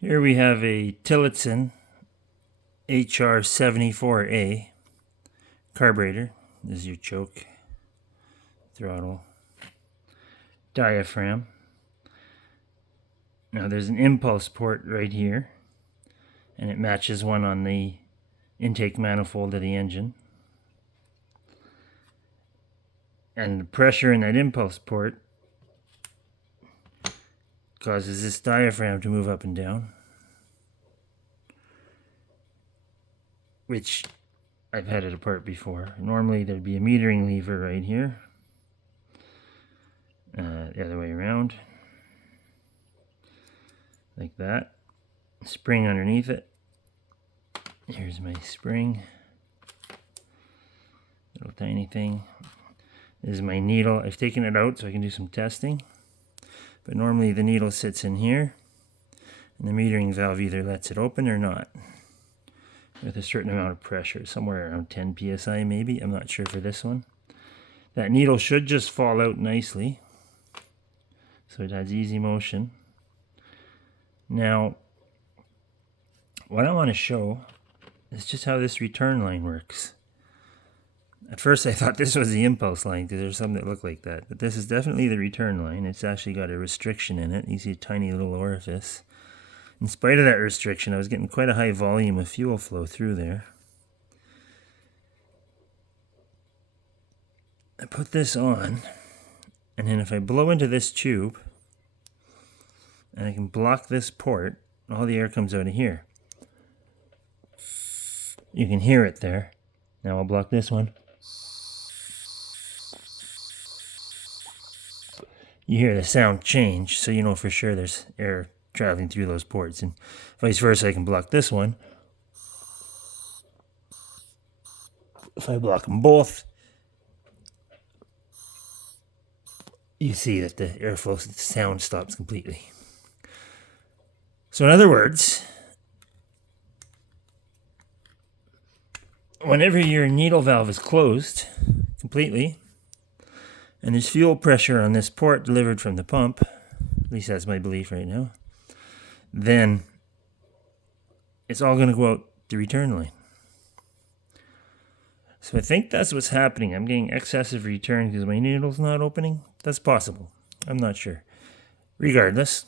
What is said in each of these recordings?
Here we have a Tillotson HR74A carburetor. This is your choke, throttle, diaphragm. Now there's an impulse port right here, and it matches one on the intake manifold of the engine. And the pressure in that impulse port causes this diaphragm to move up and down, which I've had it apart before. Normally there'd be a metering lever right here, the other way around, like that. Spring underneath it. Here's my spring, little tiny thing. This is my needle. I've taken it out so I can do some testing. But normally the needle sits in here, and the metering valve either lets it open or not, with a certain amount of pressure, somewhere around 10 psi maybe. I'm not sure for this one. That needle should just fall out nicely, so it has easy motion. Now, what I want to show is just how this return line works. At first I thought this was the impulse line because there's some that look like that, but this is definitely the return line. It's actually got a restriction in it. You see a tiny little orifice. In spite of that restriction, I was getting quite a high volume of fuel flow through there. I put this on, and then if I blow into this tube, and I can block this port, all the air comes out of here. You can hear it there. Now I'll block this one. You hear the sound change, so you know for sure there's air traveling through those ports. And vice versa, I can block this one. If I block them both, you see that the airflow sound stops completely. So in other words, whenever your needle valve is closed completely, and there's fuel pressure on this port delivered from the pump, at least that's my belief right now, then it's all going to go out the return line. So I think that's what's happening. I'm getting excessive return because my needle's not opening. That's possible. I'm not sure. Regardless,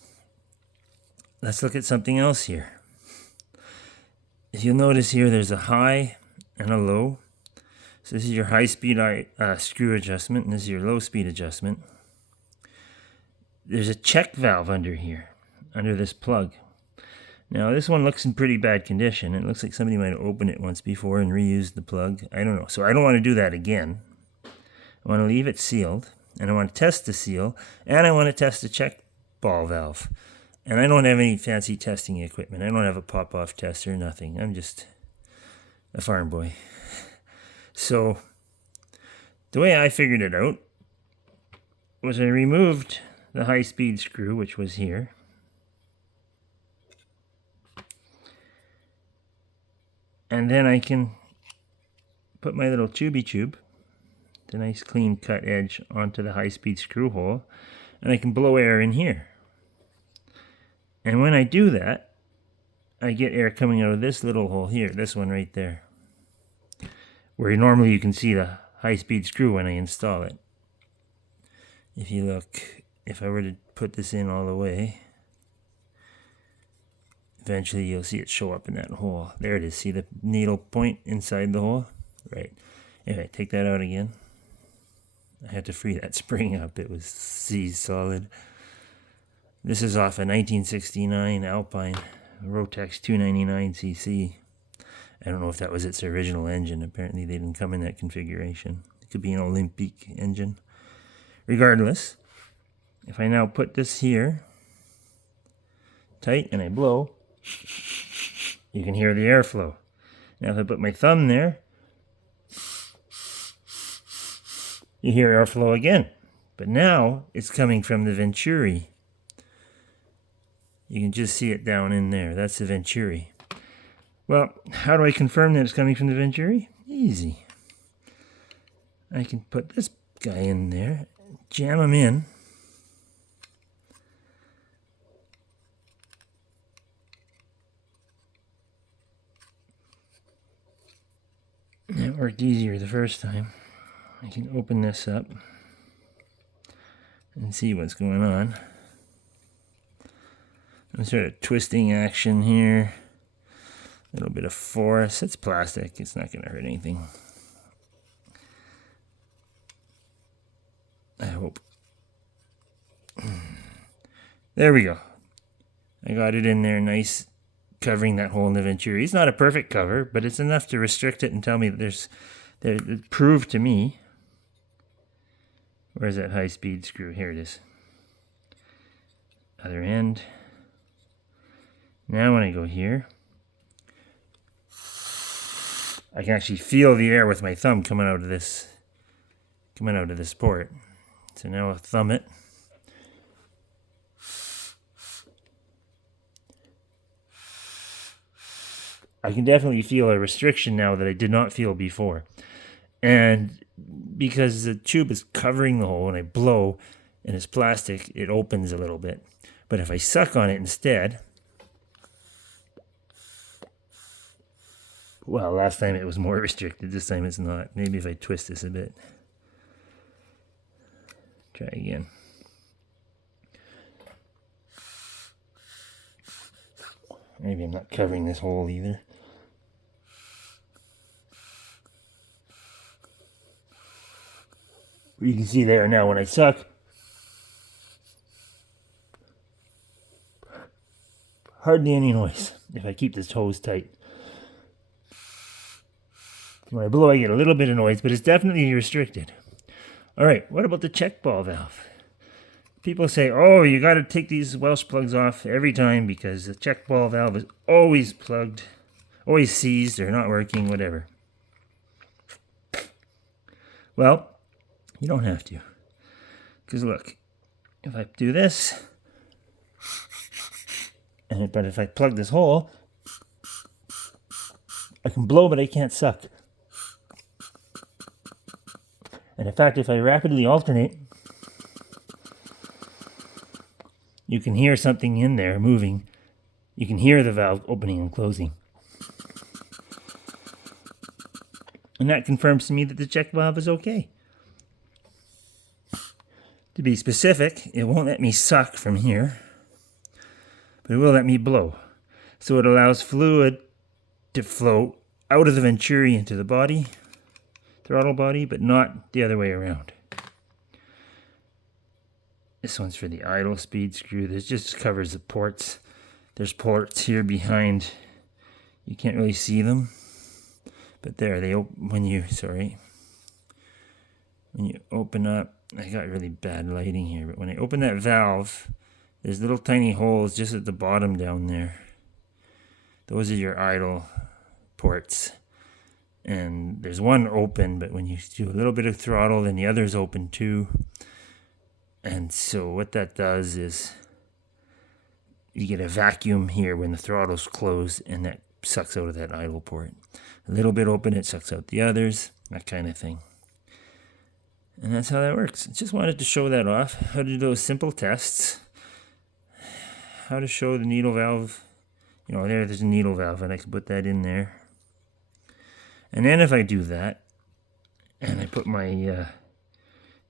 let's look at something else here. If you'll notice here, there's a high and a low. So this is your high speed screw adjustment, and this is your low speed adjustment. There's a check valve under here, under this plug. Now this one looks in pretty bad condition. It looks like somebody might have opened it once before and reused the plug. I don't know. So I don't want to do that again. I want to leave it sealed, and I want to test the seal, and I want to test the check ball valve. And I don't have any fancy testing equipment. I don't have a pop-off tester, nothing. I'm just a farm boy. So the way I figured it out was I removed the high-speed screw, which was here. And then I can put my little tubey tube, the nice clean cut edge, onto the high-speed screw hole, and I can blow air in here. And when I do that, I get air coming out of this little hole here, this one right there, where normally you can see the high-speed screw when I install it. If you look, if I were to put this in all the way, eventually you'll see it show up in that hole. There it is. See the needle point inside the hole? Right. Anyway, take that out again. I had to free that spring up. It was seized solid. This is off a 1969 Alpine Rotax 299cc. I don't know if that was its original engine. Apparently they didn't come in that configuration. It could be an Olympic engine. Regardless, if I now put this here tight and I blow, you can hear the airflow. Now if I put my thumb there, you hear airflow again. But now it's coming from the venturi. You can just see it down in there. That's the venturi. Well, how do I confirm that it's coming from the venturi? Easy. I can put this guy in there, jam him in, worked easier the first time. I can open this up and see what's going on. Some sort of twisting action here. A little bit of force. It's plastic. It's not going to hurt anything. I hope. There we go. I got it in there nice, covering that hole in the Venturi. It's not a perfect cover, but it's enough to restrict it and tell me that it proved to me. Where's that high-speed screw? Here it is. Other end. Now when I go here, I can actually feel the air with my thumb coming out of this port. So now I'll thumb it. I can definitely feel a restriction now that I did not feel before. And because the tube is covering the hole and I blow and it's plastic, it opens a little bit. But if I suck on it instead, well, last time it was more restricted, this time it's not. Maybe if I twist this a bit. Try again. Maybe I'm not covering this hole either. You can see there now when I suck, hardly any noise if I keep this hose tight. When I blow, I get a little bit of noise, but it's definitely restricted. All right, what about the check ball valve? People say, oh, you got to take these Welsh plugs off every time because the check ball valve is always plugged, always seized or not working, whatever. Well, you don't have to. Because look, if I do this, but if I plug this hole, I can blow, but I can't suck. And in fact, if I rapidly alternate, you can hear something in there moving. You can hear the valve opening and closing. And that confirms to me that the check valve is okay. To be specific, it won't let me suck from here, but it will let me blow. So it allows fluid to flow out of the Venturi into the body, throttle body, but not the other way around. This one's for the idle speed screw. This just covers the ports. There's ports here behind. You can't really see them, but there they open when you open up. I got really bad lighting here, but when I open that valve, there's little tiny holes just at the bottom down there. Those are your idle ports. And there's one open, but when you do a little bit of throttle, then the other's open too. And so what that does is you get a vacuum here when the throttle's closed, and that sucks out of that idle port. A little bit open, it sucks out the others, that kind of thing. And that's how that works. I just wanted to show that off, how to do those simple tests, how to show the needle valve. You know, there's a needle valve, and I can put that in there. And then if I do that, and I put my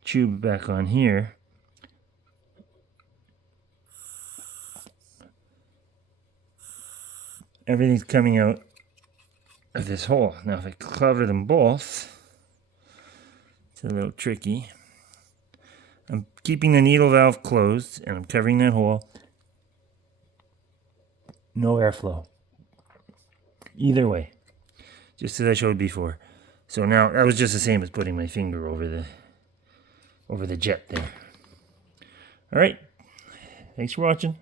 tube back on here, everything's coming out of this hole. Now if I cover them both, it's a little tricky. I'm keeping the needle valve closed, and I'm covering that hole. No airflow. Either way. Just as I showed before. So now, that was just the same as putting my finger over the jet there. Alright. Thanks for watching.